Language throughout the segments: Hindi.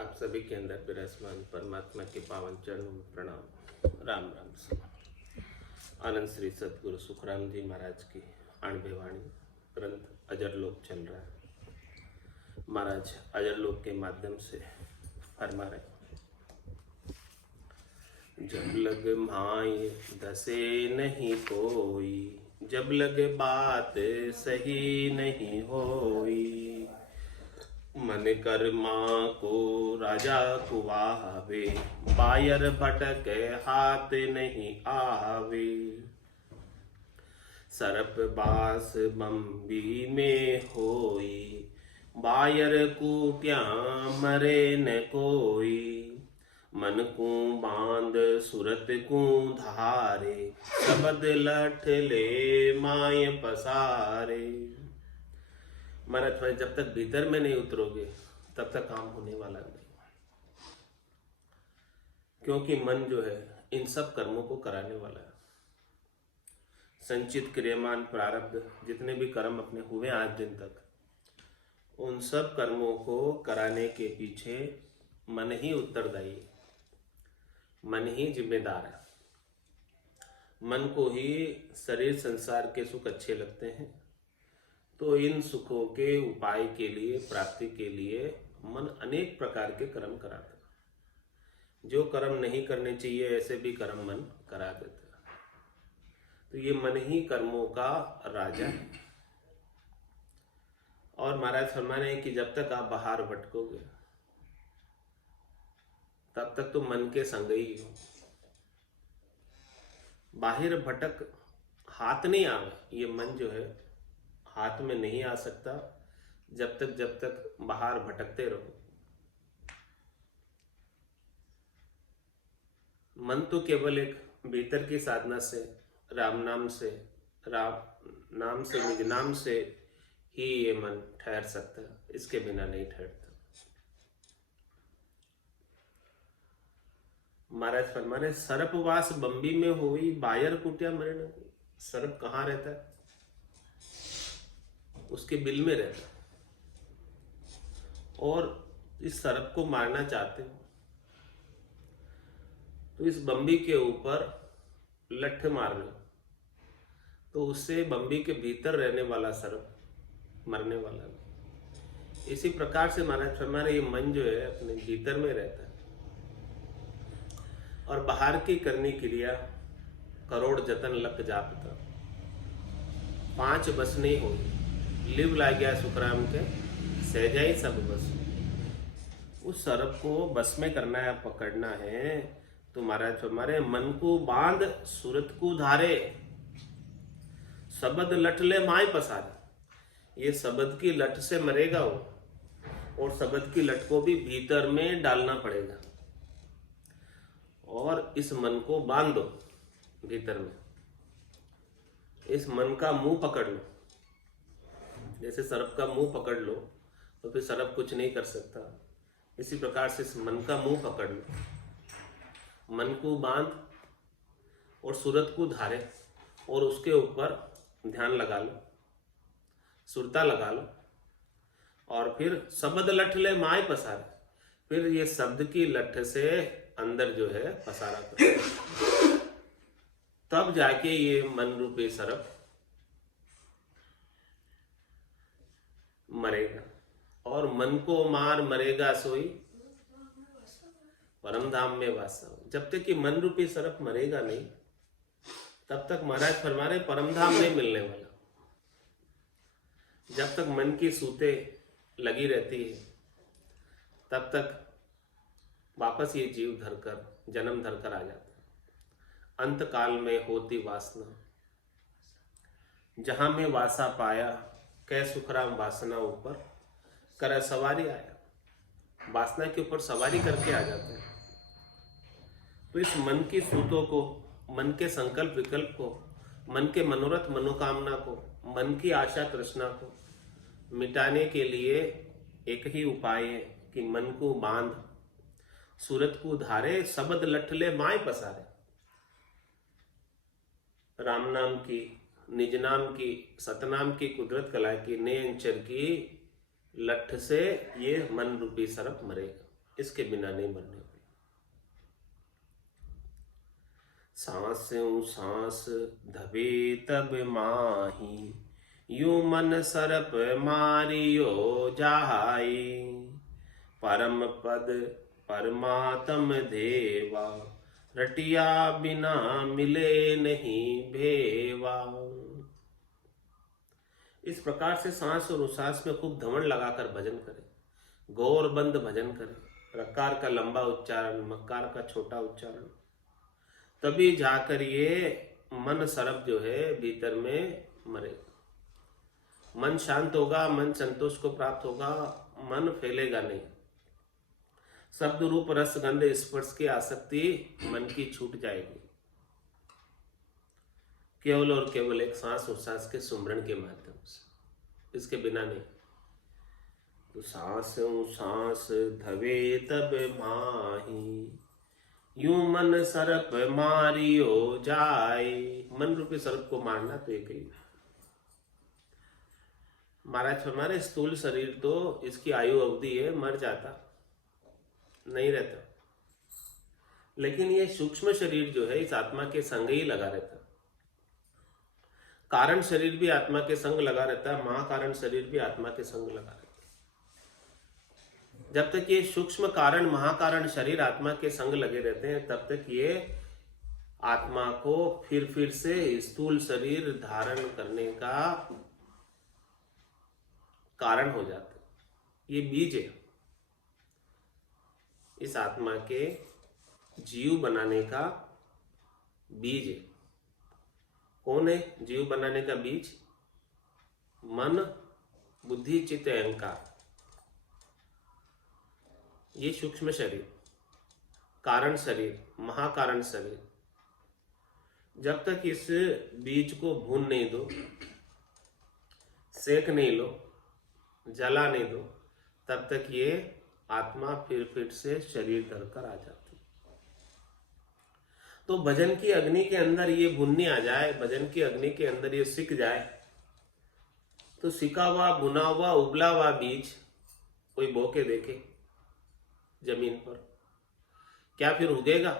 आप सभी के अंदर विराजमान परमात्मा के पावन चरणों में प्रणाम। राम राम से आनंद श्री सतगुरु सुखराम जी महाराज की आणवे वाणी ग्रंथ अजरलोक चल रहा है। महाराज अजरलोक के माध्यम से फरमा रहे, जब लग माय दसे नहीं कोई, जब लगे बात सही नहीं होई, मन कर्मा को राजा कुआवे, बायर भटक हाथ नहीं आवे, सरप बास बम्बी में होई, बायर कूट्या मरे न कोई, मन को बांध सुरत को धारे, शब्द लठ ले माय पसारे। महाराज जब तक भीतर में नहीं उतरोगे तब तक काम होने वाला नहीं, क्योंकि मन जो है इन सब कर्मों को कराने वाला है। संचित क्रियमान प्रारब्ध जितने भी कर्म अपने हुए आज दिन तक, उन सब कर्मों को कराने के पीछे मन ही उत्तरदायी, मन ही जिम्मेदार है। मन को ही शरीर संसार के सुख अच्छे लगते हैं, तो इन सुखों के उपाय के लिए, प्राप्ति के लिए मन अनेक प्रकार के कर्म कराता है। जो कर्म नहीं करने चाहिए ऐसे भी कर्म मन करा देता है। तो ये मन ही कर्मों का राजा है। और महाराज फरमाने हैं कि जब तक आप बाहर भटकोगे तब तक तो मन के संग ही हो। बाहर भटक हाथ नहीं आवे, ये मन जो है हाथ में नहीं आ सकता जब तक बाहर भटकते रहो। मन तो केवल एक भीतर की साधना से, राम नाम से, निज नाम से ही ये मन ठहर सकता है, इसके बिना नहीं ठहरता। महाराज फरमाने, सर्पवास बम्बी में हुई, बायर कुटिया मरे न कोई। सर्प कहाँ रहता है? उसके बिल में रहता है। और इस सर्प को मारना चाहते हो तो इस बम्बी के ऊपर लठ मार लो, तो उससे बम्बी के भीतर रहने वाला सर्प मरने वाला नहीं। इसी प्रकार से महाराज फरमाने, ये मन जो है अपने भीतर में रहता है और बाहर की करने क्रिया करोड़ जतन लग जापता, 5 बस नहीं होगी। लिव ला गया सुखराम के सहजाई सब बस। उस सर्प को बस में करना है, पकड़ना है, तो महाराज हमारे मन को बांध सूरत को धारे, शब्द लठ ले माय पसारे। ये शब्द की लठ से मरेगा वो, और शब्द की लठ को भी भीतर में डालना पड़ेगा। और इस मन को बांध दो भीतर में, इस मन का मुंह पकड़ लो। जैसे सर्प का मुंह पकड़ लो तो फिर सर्प कुछ नहीं कर सकता, इसी प्रकार से इस मन का मुंह पकड़ लो, मन को बांध और सूरत को धारे, और उसके ऊपर ध्यान लगा लो, सुरता लगा लो, और फिर शब्द लठ ले माय पसारे। फिर ये शब्द की लठ से अंदर जो है पसारा करो, तब जाके ये मन रूपी सर्प मरेगा। और मन को मार मरेगा सोई, परम धाम में वास। जब तक कि मन रूपी सर्प मरेगा नहीं, तब तक महाराज फरमा रहे परम धाम नहीं मिलने वाला। जब तक मन की सूते लगी रहती है, तब तक वापस ये जीव धरकर, जन्म धरकर आ जाता है। अंत काल में होती वासना, जहां में वासा पाया, कै सुखराम वासना ऊपर कर सवारी आया। वासना के ऊपर सवारी करके आ जाते हैं। तो इस मन की सूतों को, मन के संकल्प विकल्प को, मन के मनोरथ मनोकामना को, मन की आशा तृष्णा को मिटाने के लिए एक ही उपाय है कि मन को बांध, सूरत को धारे, शब्द लठ ले माय पसारे। राम नाम की, निज नाम की, सतनाम की, कुदरत कला की, ने अंचर की लठ से ये मन रूपी सर्प मरेगा। इसके बिना नहीं मरने वाले। सांसों सांस धबे तब माही, यूं मन सरप मारियो जाई। परम पद परमात्म देवा, रटिया बिना मिले नहीं भेवा। इस प्रकार से सांस और उच्छ्वास में खूब धमन लगाकर भजन करें, गौर बंद भजन करें, रकार का लंबा उच्चारण, मकार का छोटा उच्चारण, तभी जाकर ये मन सरप जो है भीतर में मरेगा। मन शांत होगा, मन संतोष को प्राप्त होगा, मन फैलेगा नहीं। शब्द रूप रस गंध स्पर्श की आसक्ति मन की छूट जाएगी, केवल और केवल एक सांस उच्छ्वास के सुमरण के माध्यम से, इसके बिना नहीं। तो सांस सांस धवे तब माही, यूं मन सरप मारियो जाए। मन रूपी सर्प को मारना तो एक ही। महाराज हमारे स्थूल शरीर तो इसकी आयु अवधि है, मर जाता नहीं रहता, लेकिन ये सूक्ष्म शरीर जो है इस आत्मा के संग ही लगा रहता। कारण शरीर भी आत्मा के संग लगा रहता है, महाकारण शरीर भी आत्मा के संग लगा रहता है। जब तक ये सूक्ष्म कारण महाकारण शरीर आत्मा के संग लगे रहते हैं, तब तक ये आत्मा को फिर से स्थूल शरीर धारण करने का कारण हो जाता है। ये बीज है इस आत्मा के जीव बनाने का बीज है। कौन है जीव बनाने का बीज? मन बुद्धि चित्त अहंकार, ये सूक्ष्म शरीर, कारण शरीर, महाकारण शरीर। जब तक इस बीज को भून नहीं दो, सेक नहीं लो, जला नहीं दो, तब तक ये आत्मा फिर से शरीर धरकर आ जाती। तो भजन की अग्नि के अंदर ये भुननी आ जाए, भजन की अग्नि के अंदर ये सिक जाए, तो सिका हुआ भुना हुआ उबला हुआ बीज कोई बो के देखे जमीन पर, क्या फिर उगेगा?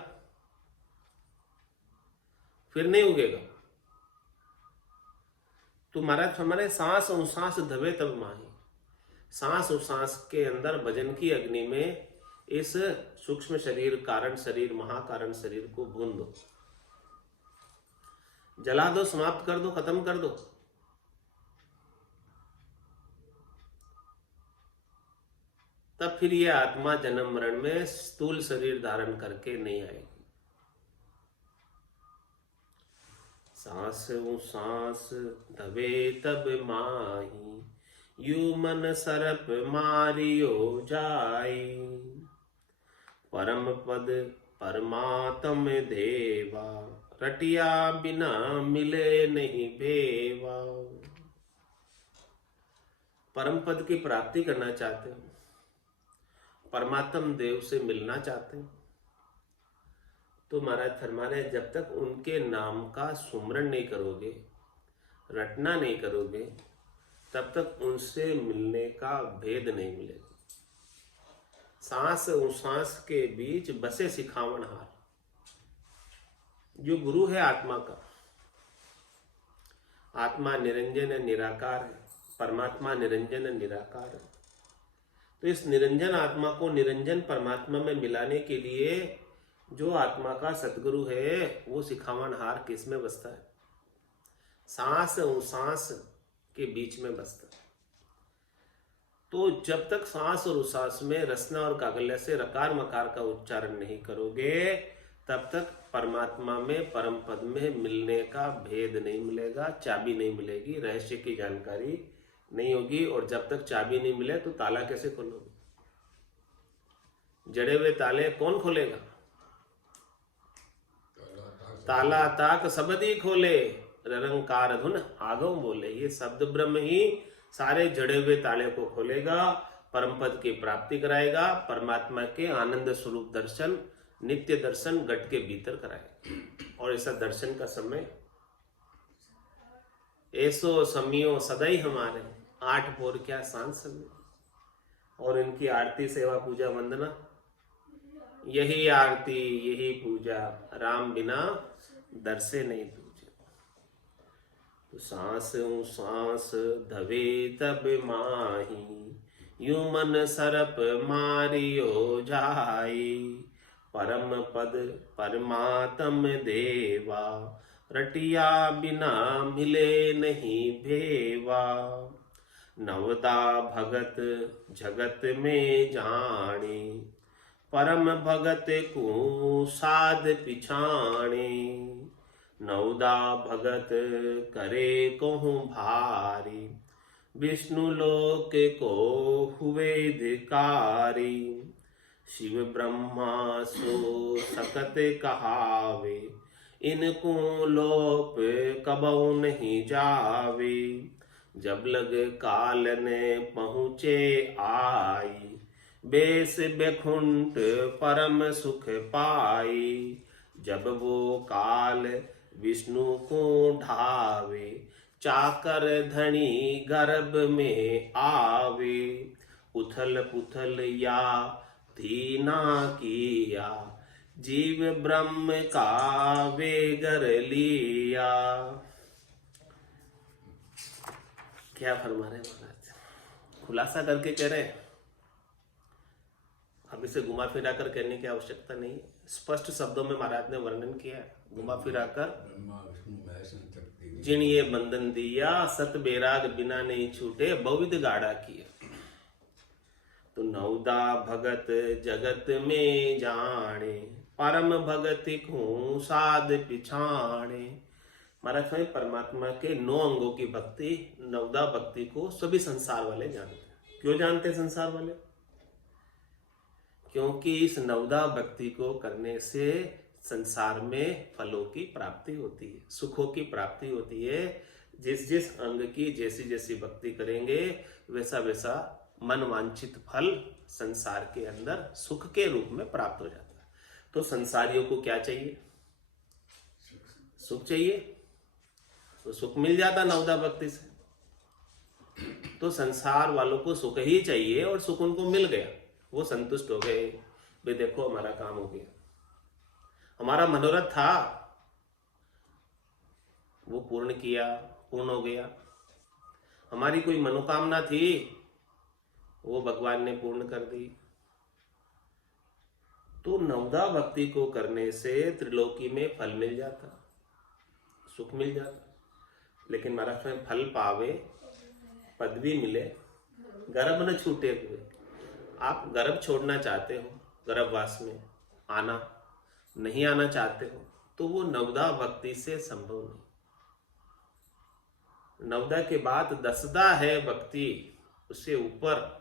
फिर नहीं उगेगा। तो महाराज हमारे सांस और सांस धवे तब माही, सांस और सांस के अंदर भजन की अग्नि में इस सूक्ष्म शरीर, कारण शरीर, महाकारण शरीर को भून दो, जला दो, समाप्त कर दो, खत्म कर दो। तब फिर ये आत्मा जन्म मरण में स्थूल शरीर धारण करके नहीं आएगी। सांस सांस धवे तब माही, यू मन सरप मारियो जाई। परम पद परमात्म देवा, रटिया बिना मिले नहीं भेवा। परम पद की प्राप्ति करना चाहते हो, परमात्म देव से मिलना चाहते हैं, तो महाराज फरमा रहे जब तक उनके नाम का सुमरण नहीं करोगे, रटना नहीं करोगे, तब तक उनसे मिलने का भेद नहीं मिलेगा। सांस उच्छ्वास के बीच बसे सिखावन हार, जो गुरु है आत्मा का, आत्मा निरंजन है, निराकार है, परमात्मा निरंजन है, निराकार है। तो इस निरंजन आत्मा को निरंजन परमात्मा में मिलाने के लिए जो आत्मा का सदगुरु है, वो सिखावन हार किस में बसता है? सांस उच्छ्वास के बीच में बसता है। तो जब तक सांस और उच्छ्वास में रसना और कागल्य से रकार मकार का उच्चारण नहीं करोगे, तब तक परमात्मा में, परम पद में मिलने का भेद नहीं मिलेगा, चाबी नहीं मिलेगी, रहस्य की जानकारी नहीं होगी। और जब तक चाबी नहीं मिले तो ताला कैसे खोलोगे? जड़े हुए ताले कौन खोलेगा? ताला ताक सबदी खोले, ररंकार धुन आगम बोले। ये शब्द ब्रह्म ही सारे जड़े हुए ताले को खोलेगा, परम पद की प्राप्ति कराएगा, परमात्मा के आनंद स्वरूप दर्शन, नित्य दर्शन घट के भीतर कराएगा। और ऐसा दर्शन का समय ऐसो समियो सदाई हमारे, 8 पोर क्या सांझ समय। और इनकी आरती सेवा पूजा वंदना यही आरती यही पूजा, राम बिना दरसे नहीं तुझे। तो सांस सांस धवे तब माही, यूं मन सरप मारियो जाई। परम पद परमात्म देवा, रटिया बिना मिले नहीं भेवा। नवदा भगत जगत में जाने, परम भगत को साध पिछाणे। नवदा भगत करे कहूँ भारी, विष्णु लोक को हुए धिकारी। शिव ब्रह्मा सो सकत कहावे, इनको लोप कबहु नहीं जावे। जब लग कालन पहुँचे आई, बेस बेखुंट परम सुख पाई। जब वो काल विष्णु को ढावे, चाकर धनी गर्भ में आवे। उथल पुथल या दीना किया, जीव ब्रह्म का वेगर लिया। क्या फरमा रहे महाराज, खुलासा करके कह रहे हैं। अब इसे घुमा फिरा कर कहने की आवश्यकता नहीं, स्पष्ट शब्दों में महाराज ने वर्णन किया है। घुमा फिरा कर जिन ये बंधन दिया, सत बेराग बिना नहीं छूटे, बहुविध गाढ़ा किया। तो नवदा भगत जगत में जाने, परम भगत को साध पिछाणे। महाराज में परमात्मा के 9 अंगों की भक्ति, नवदा भक्ति को सभी संसार वाले जानते हैं। क्यों जानते हैं संसार वाले? क्योंकि इस नवदा भक्ति को करने से संसार में फलों की प्राप्ति होती है, सुखों की प्राप्ति होती है। जिस जिस अंग की जैसी जैसी भक्ति करेंगे, वैसा वैसा मन वांछित फल संसार के अंदर सुख के रूप में प्राप्त हो जाता है। तो संसारियों को क्या चाहिए? सुख चाहिए, तो सुख मिल जाता नवदा भक्ति से। तो संसार वालों को सुख ही चाहिए और सुख उनको मिल गया, वो संतुष्ट हो गए। भाई देखो हमारा काम हो गया, हमारा मनोरथ था वो पूर्ण किया, पूर्ण हो गया। हमारी कोई मनोकामना थी वो भगवान ने पूर्ण कर दी। तो नवदा भक्ति को करने से त्रिलोकी में फल मिल जाता, सुख मिल जाता। लेकिन महाराज में फल पावे, पदवी मिले, गर्भ न छूटे हुए। आप गर्भ छोड़ना चाहते हो, गर्भवास में आना नहीं आना चाहते हो, तो वो नवदा भक्ति से संभव नहीं। नवदा के बाद दसदा है भक्ति, उससे ऊपर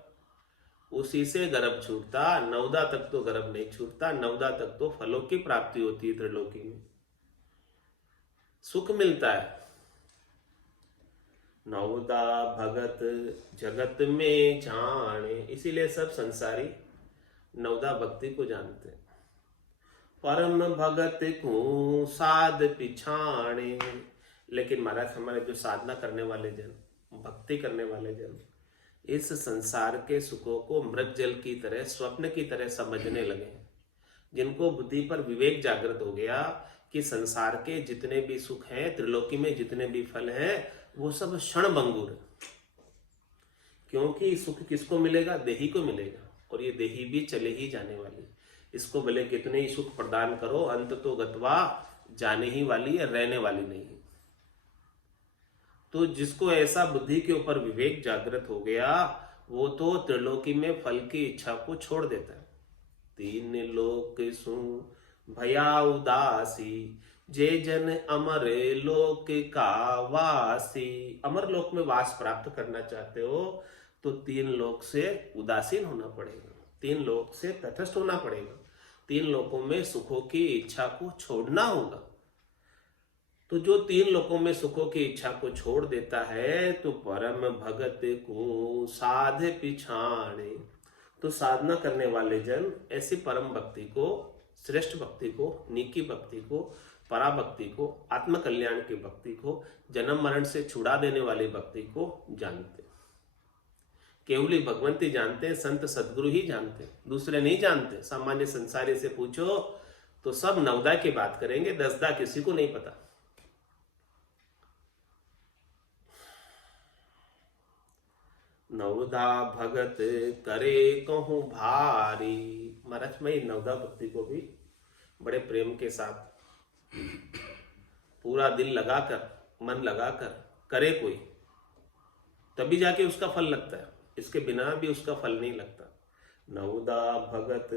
उसी से गर्भ छूटता। नवदा तक तो गर्भ नहीं छूटता, नवदा तक तो फलों की प्राप्ति होती है, त्रिलोकी में सुख मिलता है। नवदा भगत जगत में जाने, इसीलिए सब संसारी नवदा भक्ति को जानते हैं। परम भगत को साध पिछाणे। लेकिन महाराज हमारे जो साधना करने वाले जन, भक्ति करने वाले जन, इस संसार के सुखों को मृग जल की तरह, स्वप्न की तरह समझने लगे। जिनको बुद्धि पर विवेक जागृत हो गया कि संसार के जितने भी सुख हैं, त्रिलोकी में जितने भी फल हैं, वो सब क्षण भंगुर है। क्योंकि सुख किसको मिलेगा? देही को मिलेगा, और ये देही भी चले ही जाने वाली। इसको भले कितने ही सुख प्रदान करो, अंत तो गत्वा जाने ही वाली है, रहने वाली नहीं है। तो जिसको ऐसा बुद्धि के ऊपर विवेक जागृत हो गया, वो तो त्रिलोकी में फल की इच्छा को छोड़ देता है। तीन लोक सु भया उदासी, जे जन अमर लोक का वासी। अमर लोक में वास प्राप्त करना चाहते हो तो 3 लोक से उदासीन होना पड़ेगा, 3 लोक से तटस्थ होना पड़ेगा, 3 लोकों में सुखों की इच्छा को छोड़ना होगा। तो जो 3 लोकों में सुखों की इच्छा को छोड़ देता है, तो परम भगत को साध पिछाणे। तो साधना करने वाले जन ऐसी परम भक्ति को, श्रेष्ठ भक्ति को, नीकी भक्ति को, पराभक्ति को, आत्म कल्याण की भक्ति को, जन्म मरण से छुड़ा देने वाली भक्ति को जानते। केवली भगवंती जानते हैं, संत सदगुरु ही जानते हैं, दूसरे नहीं जानते। सामान्य संसारी से पूछो तो सब नवदा की बात करेंगे, दसदा किसी को नहीं पता। नवदा भगत करे कहूं भारी। महाराज मैं नवदा भक्ति को भी बड़े प्रेम के साथ पूरा दिल लगाकर, मन लगाकर करे कोई, तभी जाके उसका फल लगता है, इसके बिना भी उसका फल नहीं लगता। नवदा भगत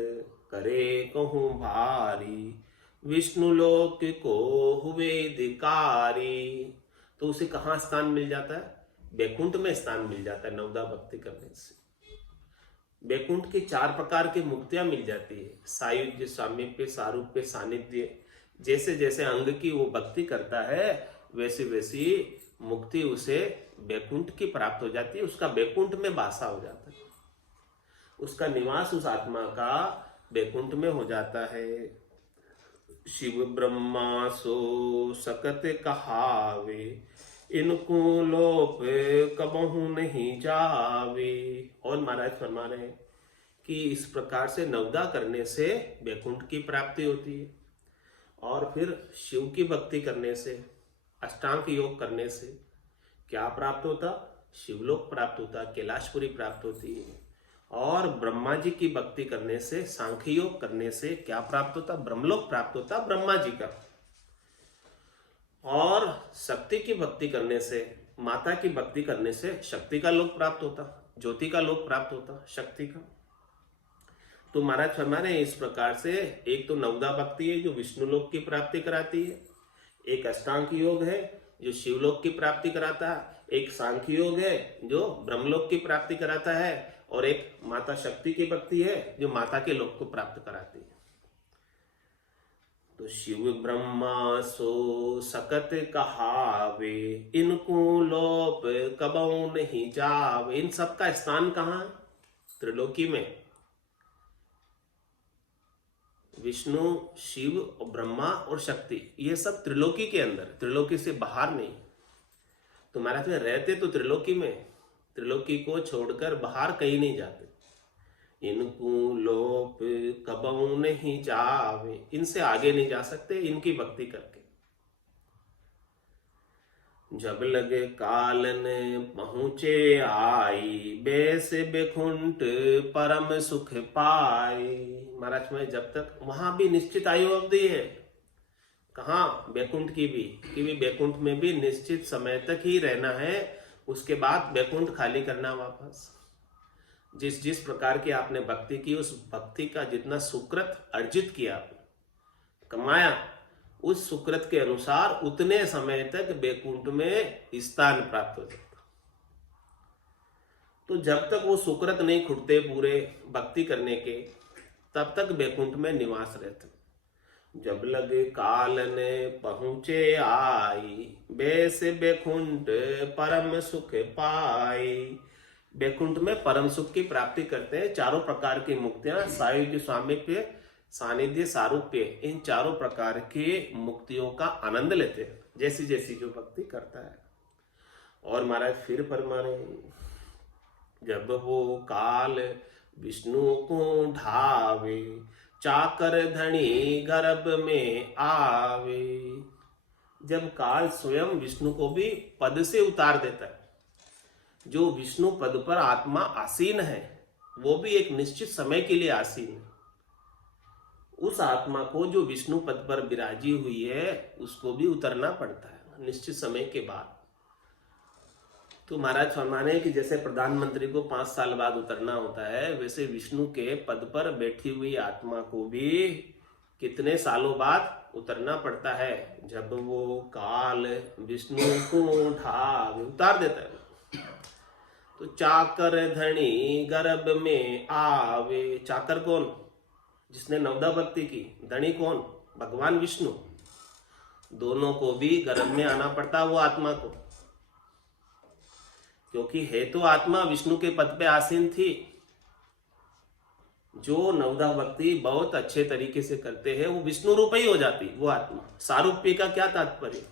करे कहूं भारी, विष्णु लोक को हुए धिकारी। तो उसे कहाँ स्थान मिल जाता है? बैकुंठ में स्थान मिल जाता है नवदा भक्ति करने से। बैकुंठ की 4 प्रकार की मुक्तियां मिल जाती है, सायुज्य, सामीप्य, सारूप्य, सानिध्य। जैसे जैसे अंग की वो भक्ति करता है वैसी वैसी मुक्ति उसे बैकुंठ की प्राप्त हो जाती है, उसका बैकुंठ में वासा हो जाता है, उसका निवास उस आत्मा का बैकुंठ में हो जाता है। शिव ब्रह्मा सो सकत कहावे, इनको लोप कबहू नहीं जावे। और महाराज फरमा रहे हैं कि इस प्रकार से नवदा करने से बैकुंठ की प्राप्ति होती है, और फिर शिव की भक्ति करने से, अष्टांग योग करने से क्या प्राप्त होता? शिवलोक प्राप्त होता, कैलाशपुरी प्राप्त होती है। और ब्रह्मा जी की भक्ति करने से, सांख्य योग करने से क्या प्राप्त होता? ब्रह्मलोक प्राप्त होता, ब्रह्मा जी का। और शक्ति की भक्ति करने से, माता की भक्ति करने से शक्ति का लोक प्राप्त होता, ज्योति का लोक प्राप्त होता, शक्ति का। तो महाराज फरमा रहे इस प्रकार से एक तो नवदा भक्ति है जो विष्णु लोक की प्राप्ति कराती है, एक अष्टांग योग है जो शिवलोक की प्राप्ति कराता है, एक सांख्य योग है जो ब्रह्मलोक की प्राप्ति कराता है, और एक माता शक्ति की भक्ति है जो माता के लोक को प्राप्त कराती है। तो शिव ब्रह्मा सो सकत कहावे, इनको लोप कबहू नहीं जावे। इन सब का स्थान कहाँ है? त्रिलोकी में। विष्णु, शिव और ब्रह्मा और शक्ति, ये सब त्रिलोकी के अंदर, त्रिलोकी से बाहर नहीं। तो महाराज में रहते तो त्रिलोकी में, त्रिलोकी को छोड़कर बाहर कहीं नहीं जाते। इनको लोप कबहू नहीं जावे, इनसे आगे नहीं जा सकते इनकी भक्ति करके। जब लगे कालन पहुँचे आई, बैस बैकुंठ परम सुख पाए। महाराज में जब तक, वहां भी निश्चित आयु अवधि है। कहाँ? बैकुंठ की भी बैकुंठ में भी निश्चित समय तक ही रहना है, उसके बाद बैकुंठ खाली करना वापस। जिस जिस प्रकार की आपने भक्ति की, उस भक्ति का जितना सुकृत अर्जित किया, कमाया, उस सुकृत के अनुसार उतने समय तक बैकुंठ में स्थान प्राप्त हो जाता। तो जब तक वो सुकृत नहीं खुटते पूरे भक्ति करने के, तब तक बैकुंठ में निवास रहते। जब लगे कालन पहुँचे आई, बैस बैकुंठ परम सुख पाई। बैकुंठ में परम सुख की प्राप्ति करते हैं। 4 प्रकार की मुक्तियां, सायुज्य, सामीप्य, सानिध्य, सारूप्य, इन 4 प्रकार की मुक्तियों का आनंद लेते हैं जैसी जैसी जो भक्ति करता है। और महाराज फिर फरमा रहे हैं, जब वो काल विष्णु को ढावे, चाकर धनी गर्भ में आवे। जब काल स्वयं विष्णु को भी पद से उतार देता है, जो विष्णु पद पर आत्मा आसीन है वो भी एक निश्चित समय के लिए आसीन है। उस आत्मा को जो विष्णु पद पर विराजी हुई है उसको भी उतरना पड़ता है निश्चित समय के बाद। तो महाराज फरमाने कि जैसे प्रधानमंत्री को 5 साल बाद उतरना होता है, वैसे विष्णु के पद पर बैठी हुई आत्मा को भी कितने सालों बाद उतरना पड़ता है। जब वो काल विष्णु को ढावे, उतार देता है। तो चाकर धनी गर्भ में आवे। चाकर कौन? जिसने नवदा भक्ति की। धनी कौन? भगवान विष्णु। दोनों को भी गर्भ में आना पड़ता वो आत्मा को, क्योंकि है तो आत्मा विष्णु के पद पे आसीन थी। जो नवदा भक्ति बहुत अच्छे तरीके से करते हैं वो विष्णु रूप ही हो जाती वो आत्मा। सारूप्य का क्या तात्पर्य?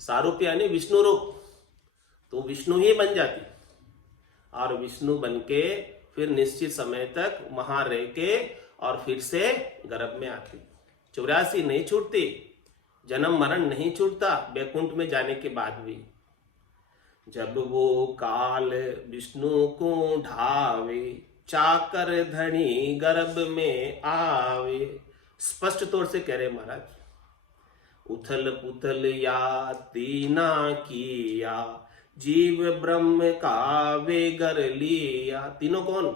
सारूप्य यानी विष्णु रूप, तो विष्णु ही बन जाती। और विष्णु बन के फिर निश्चित समय तक वहां रह के और फिर से गर्भ में आती। 84 नहीं छूटती, जन्म मरण नहीं छूटता वैकुंठ में जाने के बाद भी। जब वो काल विष्णु को ढावे, चाकर धनी गर्भ में आवे। स्पष्ट तौर से कह रहे महाराज, उथल पुथल या तीना किया, जीव ब्रह्म का वे गर लिया। तीनों कौन?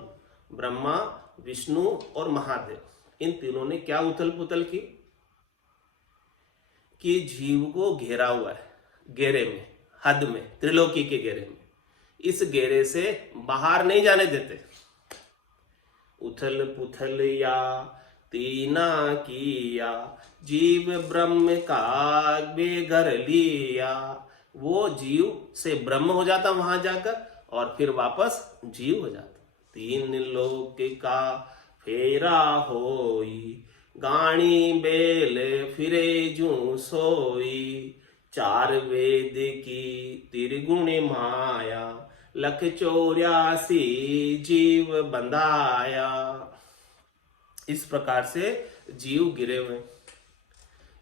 ब्रह्मा, विष्णु और महादेव। इन तीनों ने क्या उथल पुथल की कि जीव को घेरा हुआ है, घेरे में, हद में, त्रिलोकी के घेरे में। इस घेरे से बाहर नहीं जाने देते। उथल पुथल या तीना किया, जीव ब्रह्म का बेघर लिया। वो जीव से ब्रह्म हो जाता वहां जाकर और फिर वापस जीव हो जाता। तीन लोक का फेरा होई, गाणी बेल फिरे जू सोई। चार वेद की त्रिगुण माया, लख 84 जीव बंधाया। इस प्रकार से जीव गिरे हुए,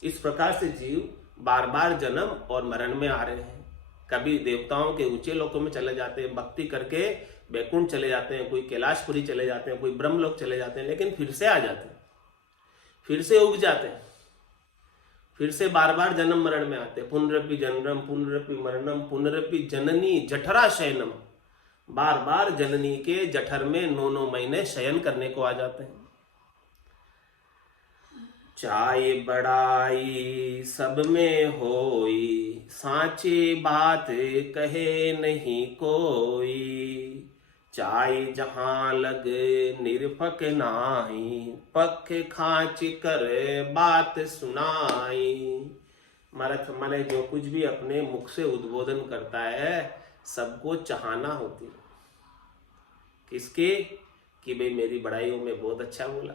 इस प्रकार से जीव बार बार जन्म और मरण में आ रहे हैं। कभी देवताओं के ऊंचे लोकों में चले जाते हैं, भक्ति करके वैकुंठ चले जाते हैं, कोई कैलाशपुरी चले जाते हैं, कोई ब्रह्मलोक चले जाते हैं, लेकिन फिर से आ जाते हैं, फिर से उग जाते हैं, फिर से बार बार जन्म मरण में आते हैं। पुनरपि जन्मम पुनरपि मरणम पुनरपि जननी जठरा शयनम। बार बार जननी के जठर में 9 महीने शयन करने को आ जाते हैं। चाय बड़ाई सब में होई, साची बात कहे नहीं कोई। चाय जहां लग निरपक नाही, पख खांच कर बात सुनाई। हमारे जो कुछ भी अपने मुख से उद्बोधन करता है सबको चाहना होती है। किसकी? कि भाई मेरी बड़ाई में बहुत अच्छा बोला।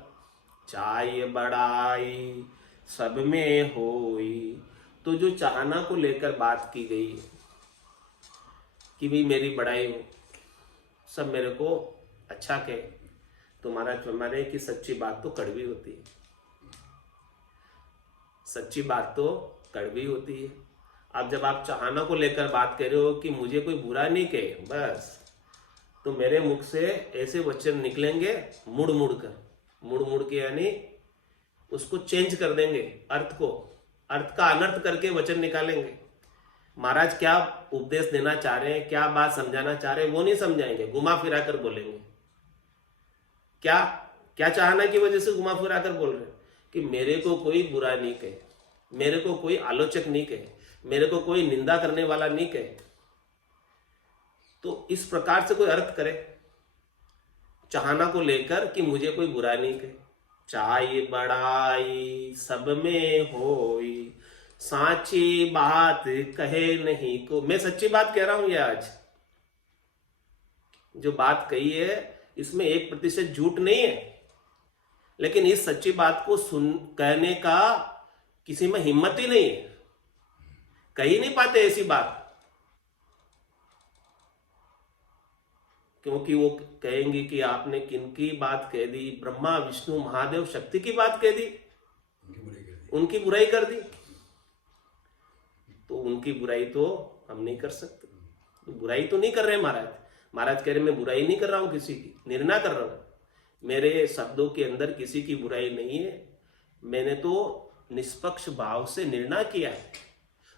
चाय बड़ाई सब में होई, तो जो चाहना को लेकर बात की गई कि भाई मेरी बड़ाई हो, सब मेरे को अच्छा कहे, तो हमारे की सच्ची बात तो कड़वी होती है। सच्ची बात तो कड़वी होती है। अब जब आप चाहना को लेकर बात कर रहे हो कि मुझे कोई बुरा नहीं कहे, बस, तो मेरे मुख से ऐसे वचन निकलेंगे मुड़ मुड़ के, यानी उसको चेंज कर देंगे, अर्थ का अनर्थ करके वचन निकालेंगे। महाराज क्या उपदेश देना चाह रहे हैं, क्या बात समझाना चाह रहे हैं, वो नहीं समझाएंगे, घुमा फिरा कर बोलेंगे। क्या चाहना की वजह से घुमा फिरा कर बोल रहे हैं कि मेरे को कोई बुरा नहीं कहे, मेरे को कोई आलोचक नहीं कहे, मेरे को कोई निंदा करने वाला नहीं कहे। तो इस प्रकार से कोई अर्थ करे चाहना को लेकर कि मुझे कोई बुरा नहीं कहे। चाय बड़ाई सब में होई, साची बात कहे नहीं को। मैं सच्ची बात कह रहा हूं। ये आज जो बात कही है इसमें 1% झूठ नहीं है, लेकिन इस सच्ची बात को कहने का किसी में हिम्मत ही नहीं है, कह ही नहीं पाते ऐसी बात, क्योंकि वो कहेंगे कि आपने किनकी बात कह दी? ब्रह्मा विष्णु महादेव शक्ति की बात कह दी, उनकी बुराई कर दी। तो उनकी बुराई तो हम नहीं कर सकते। तो बुराई तो नहीं कर रहे महाराज कह रहे मैं बुराई नहीं कर रहा हूं, किसी की निर्णय कर रहा हूं। मेरे शब्दों के अंदर किसी की बुराई नहीं है, मैंने तो निष्पक्ष भाव से निर्णय किया है।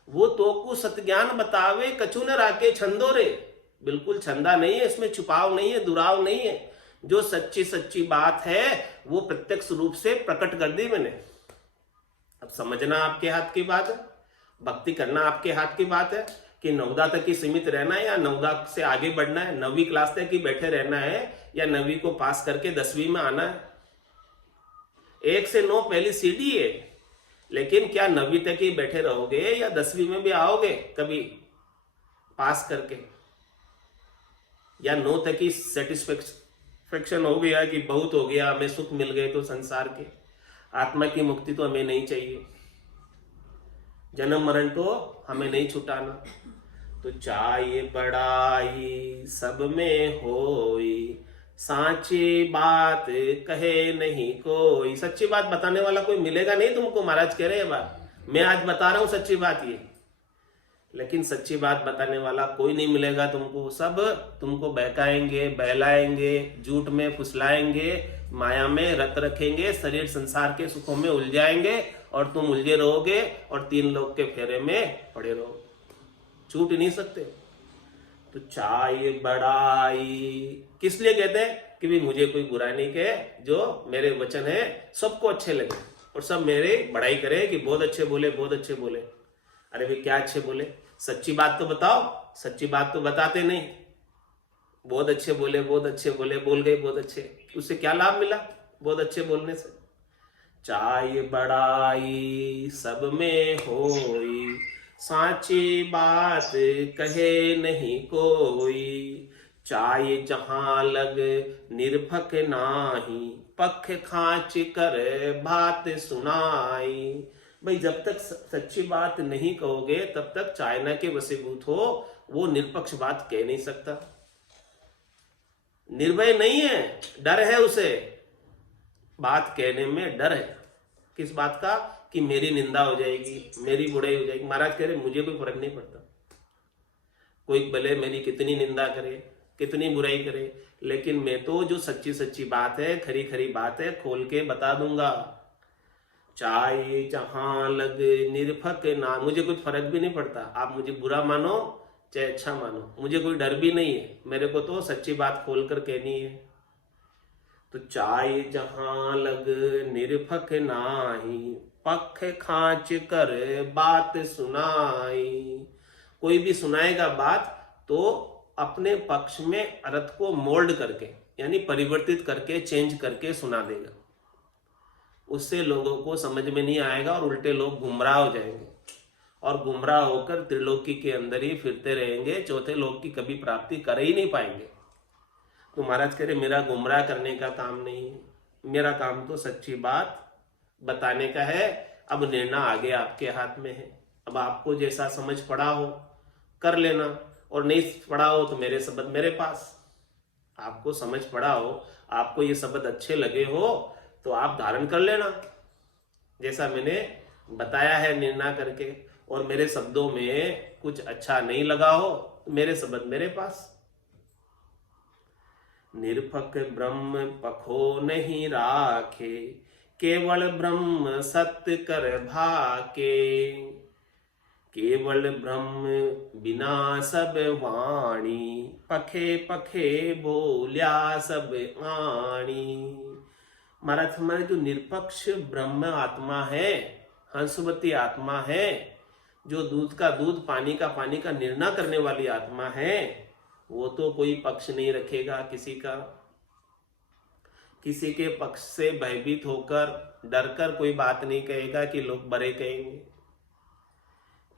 वो तो को सत्ज्ञान बतावे, कछु न राके छंदो रे। बिल्कुल छंदा नहीं है, इसमें छुपाव नहीं है, दुराव नहीं है। जो सच्ची बात है वो प्रत्यक्ष रूप से प्रकट कर दी मैंने। अब समझना आपके हाथ की बात है, भक्ति करना आपके हाथ की बात है कि 9वीं तक ही सीमित रहना है या 9वीं से आगे बढ़ना है, 9वीं क्लास तक ही बैठे रहना है या 9वीं को पास करके 10वीं में आना है। 1 से 9 पहली सीढ़ी है, लेकिन क्या 9वीं तक ही बैठे रहोगे या 10वीं में भी आओगे कभी पास करके, या 9 तक ही सेटिस्फेक्शन हो गया कि बहुत हो गया, हमें सुख मिल गए तो संसार के, आत्मा की मुक्ति तो हमें नहीं चाहिए, जन्म मरण तो हमें नहीं छुटाना। तो चाहे बड़ाई सब में होई, सांची बात कहे नहीं कोई। सच्ची बात बताने वाला कोई मिलेगा नहीं तुमको, महाराज कह रहे हैं बात। मैं आज बता रहा हूं सच्ची बात ये, लेकिन सच्ची बात बताने वाला कोई नहीं मिलेगा तुमको। सब तुमको बहकाएंगे, बहलाएंगे, झूठ में फुसलाएंगे, माया में रत रखेंगे, शरीर संसार के सुखों में उलझाएंगे और तुम उलझे रहोगे और 3 लोग के फेरे में पड़े रहो। छूट नहीं सकते। तो चाहे बड़ाई किस लिए कहते हैं कि भी मुझे कोई बुरा नहीं कहे, जो मेरे वचन है सबको अच्छे लगे और सब मेरे बड़ाई करे कि बहुत अच्छे बोले, बहुत अच्छे बोले। अरे भाई क्या अच्छे बोले? सच्ची बात तो बताओ। सच्ची बात तो बताते नहीं। बहुत अच्छे बोले, बहुत अच्छे बोले, बोल गए बहुत अच्छे, उससे क्या लाभ मिला बहुत अच्छे बोलने से? चाहे बड़ाई सब में होई, साची बात कहे नहीं कोई। चाहे जहां लग निरपक नाही, पख खांच कर बात सुनाई। भाई जब तक सच्ची बात नहीं कहोगे तब तक चाइना के वशीभूत हो, वो निरपक्ष बात कह नहीं सकता। निर्भय नहीं है, डर है उसे, बात कहने में डर है। किस बात का? कि मेरी निंदा हो जाएगी, मेरी बुराई हो जाएगी। महाराज कह रहे मुझे कोई फर्क नहीं पड़ता, कोई भले मेरी कितनी निंदा करे, कितनी बुराई करे, लेकिन मैं तो जो सच्ची सच्ची बात है, खरी खरी बात है, खोल के बता दूंगा। चाहे जहां लग निरपक ना, मुझे कोई फर्क भी नहीं पड़ता। आप मुझे बुरा मानो चाहे अच्छा मानो, मुझे कोई डर भी नहीं है। मेरे को तो सच्ची बात खोल कर कहनी है। तो चाहे जहां लग निरपक नाही, पख खांच कर बात सुनाई। कोई भी सुनाएगा बात तो अपने पक्ष में अर्थ को मोल्ड करके, यानी परिवर्तित करके, चेंज करके सुना देगा। उससे लोगों को समझ में नहीं आएगा और उल्टे लोग गुमराह हो जाएंगे और गुमराह होकर त्रिलोकी के अंदर ही फिरते रहेंगे, चौथे लोक की कभी प्राप्ति कर ही नहीं पाएंगे। तो महाराज कह रहे मेरा गुमराह करने का काम नहीं है, मेरा काम तो सच्ची बात बताने का है। अब निर्णय आगे आपके हाथ में है। अब आपको जैसा समझ पड़ा हो कर लेना, और नहीं पड़ा हो तो मेरे शब्द मेरे पास। आपको समझ पड़ा हो, आपको ये शब्द अच्छे लगे हो तो आप धारण कर लेना जैसा मैंने बताया है निर्णय करके। और मेरे शब्दों में कुछ अच्छा नहीं लगा हो तो मेरे शब्द मेरे पास। निरपक ब्रह्म पखो नहीं राखे, केवल ब्रह्म सत्य कर भाके। केवल ब्रह्म बिना सब वाणी, पखे पखे बोल्या सब आणी। महाराज हमारे जो निरपक्ष ब्रह्म आत्मा है, हंसवती आत्मा है, जो दूध का दूध पानी का पानी का निर्णय करने वाली आत्मा है, वो तो कोई पक्ष नहीं रखेगा किसी का। किसी के पक्ष से भयभीत होकर डरकर कोई बात नहीं कहेगा कि लोग बड़े कहेंगे।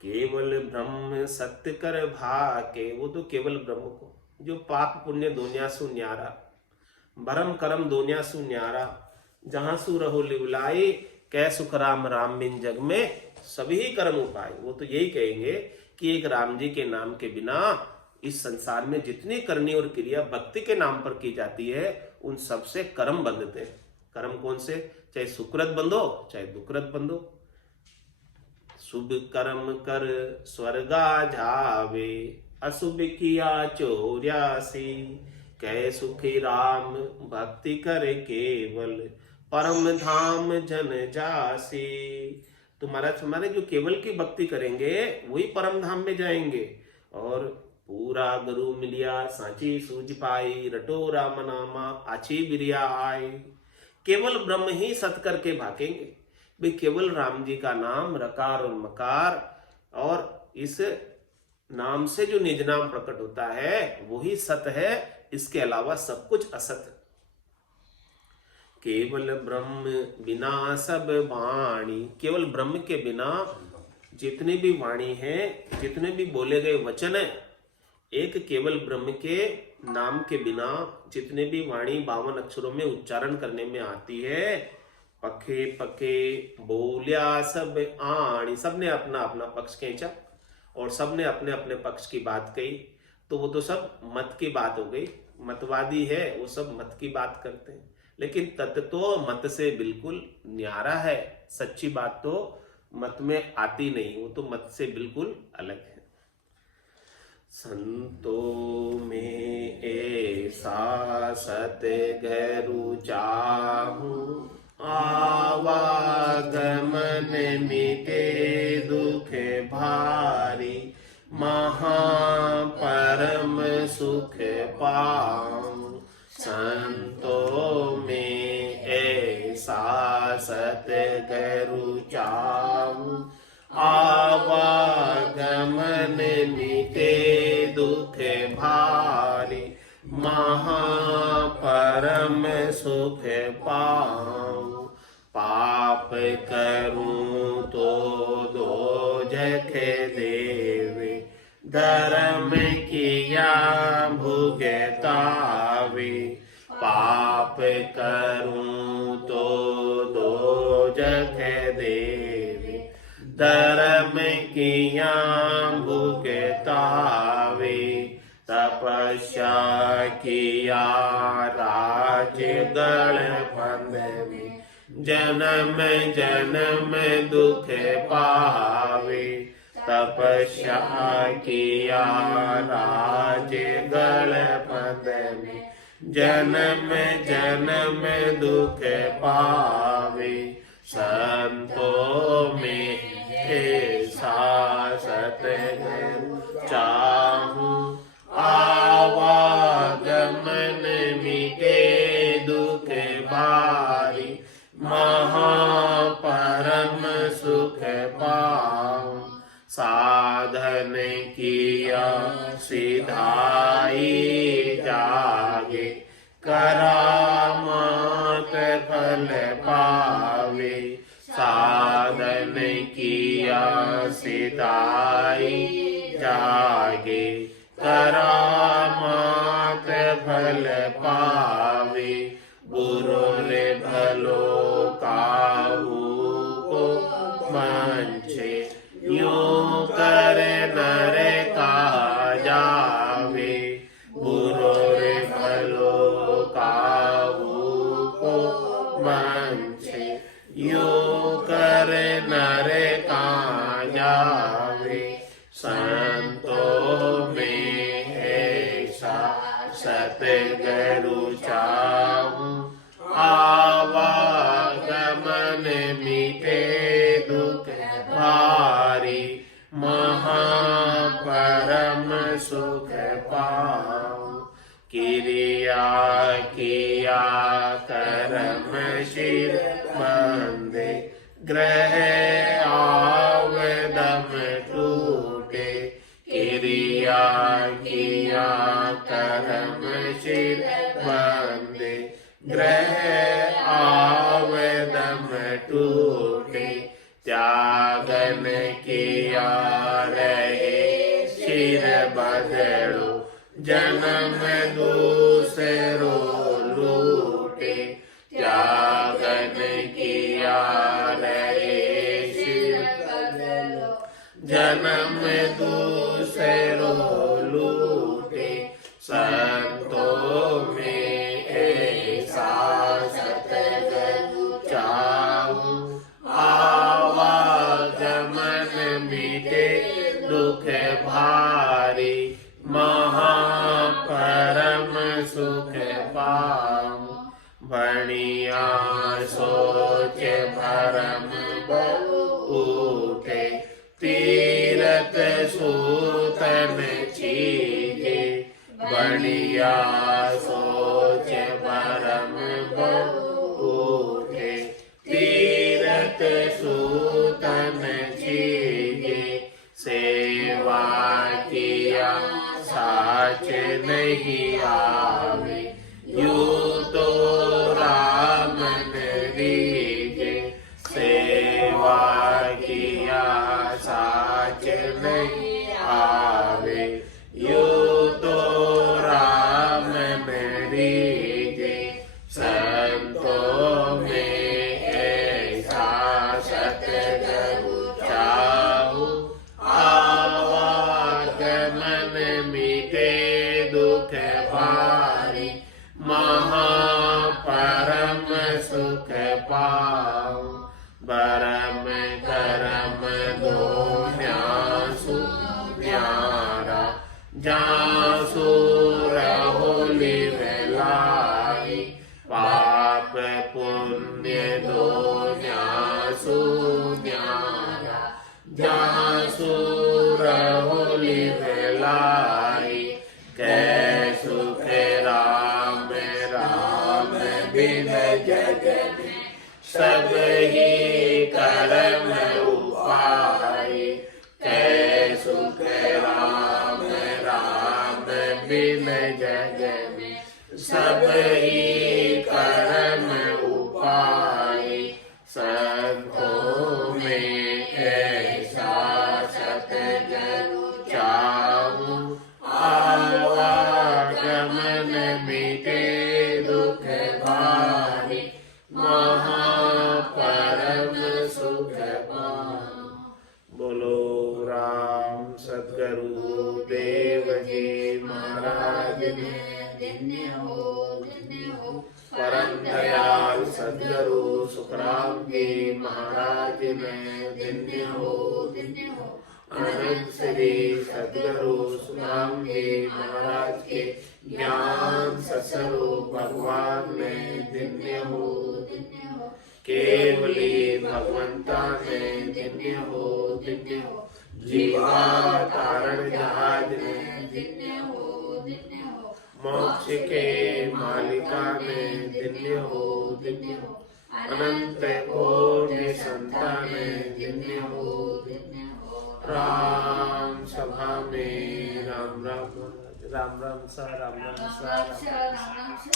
केवल ब्रह्म सत्य कर भाके, वो तो केवल ब्रह्म को, जो पाप पुण्य दोनिया सु न्यारा, भरम करम दोनिया सु न्यारा, जहां सु रहो लिवलाई, कै सुख राम राम बिन जग में सभी कर्म उपाय। वो तो यही कहेंगे कि एक राम जी के नाम के बिना इस संसार में जितनी करनी और क्रिया भक्ति के नाम पर की जाती है उन सबसे कर्म बंधते हैं। कर्म कौन से? चाहे सुकृत बंधो चाहे दुकृत बंधो। शुभ कर्म कर स्वर्गा जावे, अशुभ किया चौर्यासी। कह सुखी राम भक्ति करे केवल, परम धाम जन जासी। तो महाराज हमारे जो केवल की भक्ति करेंगे वही परम धाम में जाएंगे। और पूरा गुरु मिलिया सांची सूझ पाई, रटो राम नामा आची बिरिया आई। केवल ब्रह्म ही सत करके भागेंगे। भाई केवल राम जी का नाम रकार और मकार, और इस नाम से जो निज नाम प्रकट होता है वही सत है, इसके अलावा सब कुछ असत। केवल ब्रह्म बिना सब वाणी, केवल ब्रह्म के बिना जितने भी वाणी है, जितने भी बोले गए वचन है, एक केवल ब्रह्म के नाम के बिना जितने भी वाणी 52 अक्षरों में उच्चारण करने में आती है, पखे पखे बोलिया सब आणी, सबने अपना अपना पक्ष खींचा और सब ने अपने अपने पक्ष की बात कही, तो वो तो सब मत की बात हो गई। मतवादी है वो सब मत की बात करते हैं, लेकिन तत्व तो मत से बिल्कुल न्यारा है। सच्ची बात तो मत में आती नहीं, वो तो मत से बिल्कुल अलग है। संतों में ऐसा सतगुरु चाहूं, आवागमन मिटे दुख भारी, महापरम सुख पाऊं। संतों में ऐसा सतगुरु चाहूं, आवागमन मिटे दुख भारी, महापरम सुख पाऊं। पाप करूं तो दोजख देवे, धर्म किया भुगतावे। पाप करूं तो दोजख देवे, धर्म किया भुगतावे। तपस्या किया राज गण बंधवे, जन्म जन्म दुख पावे। तपस्या किया राज गण बंधवे, जन्म जन्म दुख पावे। संतों में ऐसा सतगुरु चाहूं, आवागमन मिटे दुख भारी, महापरम सुख पाऊं। साधन किया सिधाई जागे, करामात फल पावे। साधन किया सिधाई जागे, करामात फल पावे। बुरो ने भलो काहू को मंचे, यूं कर नर कहा जावे। बुरो ने भलो काहू को मंचे, यूं कर नर कहा जावे। संतों में ऐसा सतगुरु चाहूं, आवागमन मिटे दुख भारी, महापरम सुख पाऊं। क्रिया किया कर्म शिर बंधे, ग्रह आवदम टूटे। क्रिया किया कर्म शिर बंधे, ग्रह आवदम टूटे। त्यागन किया रहे शिर बदलो, जन्म दूसरो लूटे। त्यागन किया रहे शिर बदलो, जन्म दूसरो लूटे। संतों में ऐसा सतगुरु चाहूं, आवागमन मिटे दुख भारी, महापरम सुख पाऊं। बढ़िया सोच भरम उठे, तीरथ सूतन चीजे। बढ़िया सोच भरम उठे, तीरथ सूतन चीजे। सेवा किया साच नहीं आवे, यूं तो राम रीजे। सेवा किया साच नहीं आवे, यूं तो राम सुख पाऊं बरम करम दो न्यासु न्यारा जासु रहोली वेलाई पाप पुण्य दो न्यासु न्यारा जासु रहोली वेलाई कै सुख राम राम बिन जग में सब ही कर्म उपाय कै सुख राम राम बिन जग में सब ही कर्म उपाय संतों में ऐसा सतगुरु चाहूं आवागमन मिटे दुख भारी महापरम सुख पाऊं। बोलो राम सद्गुरु देव जी महाराज ने धन्य हो परम दयाल सद्गुरु सुखराम जी महाराज ने धन्य हो अनंत श्री सद्गुरु सुखराम जी महाराज के ज्ञान सत्स्वरूप भगवान ने धन्य हो केवली भगवंता ने धन्य हो जीवा तारण जहाज ने धन्य हो मोक्ष के मालिका ने धन्य हो अनंत कोटि संतान ने धन्य हो राम सभा में राम राम राम राम सा राम राम सा राम राम सा